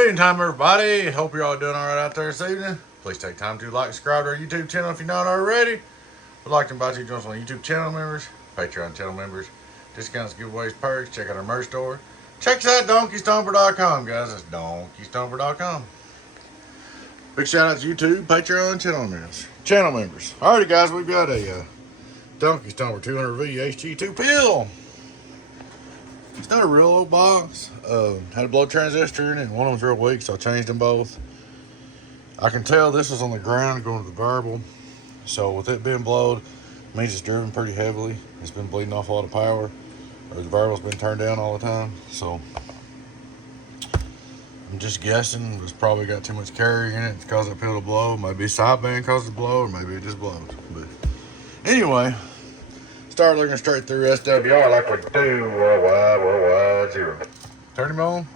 evening time, everybody. Hope you're all doing all right out there this evening. Please take time to like and subscribe to our YouTube channel if you're not already. We'd like to invite you to join us on YouTube channel members, Patreon channel members, discounts, giveaways, perks. Check out our merch store. Check us out at donkeystomper.com, guys. That's donkeystomper.com. Big shout out to YouTube, Patreon channel members. Alrighty, guys, we've got a Donkey Stomper 200V HG2 pill. It's not a real old box. Had a blow transistor in it, and one of them's real weak, so I changed them both. I can tell this is on the ground going to the variable. So with it being blowed, it means it's driven pretty heavily. It's been bleeding off a lot of power, or the variable's been turned down all the time. So I'm just guessing it's probably got too much carry in it to cause that pill to blow. Maybe sideband caused it to blow, or maybe it just blows. But anyway, start looking straight through SWR like we do. Worldwide, 0. Turn him on.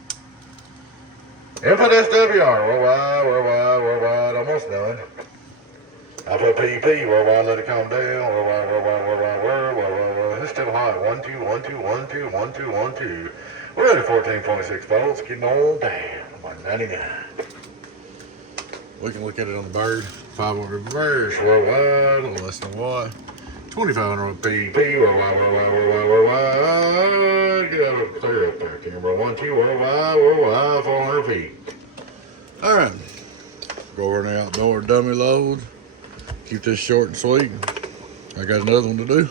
Input SWR, worldwide, almost done. I put PP, worldwide, let it calm down, worldwide. It's still hot. 1, 2, 1, 2, 1, 2, 1, 2, 1, 2. We're at 14.6 volts, getting on down, 199. We can look at it on the bird. 5 reverse, worldwide, a little less than a watt. 2500 PP, worldwide. Get out of clear up there, camera. 1, 2, worldwide, 400 feet. All right, go over an outdoor dummy load. Keep this short and sweet. I got another one to do.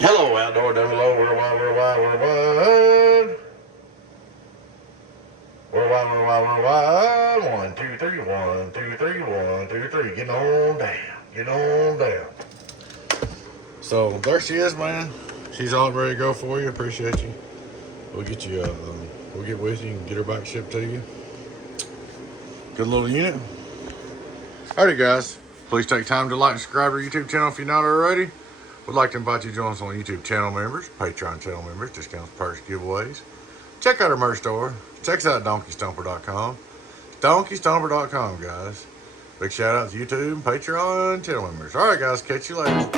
Hello, outdoor dummy load, worldwide. Worldwide. 1, 2, 3, 1, 2, 3, 1, 2, 3. Get on down. So there she is, man. She's all ready to go for you. Appreciate you. We'll get you. We'll get with you and get her back shipped to you. Good little unit. Alrighty, guys. Please take time to like and subscribe to our YouTube channel if you're not already. We'd like to invite you to join us on YouTube channel members, Patreon channel members, discounts, perks, giveaways. Check out our merch store. Check us out at donkeystomper.com. Donkeystomper.com, guys. Big shout out to YouTube and Patreon channel members. Alright, guys. Catch you later.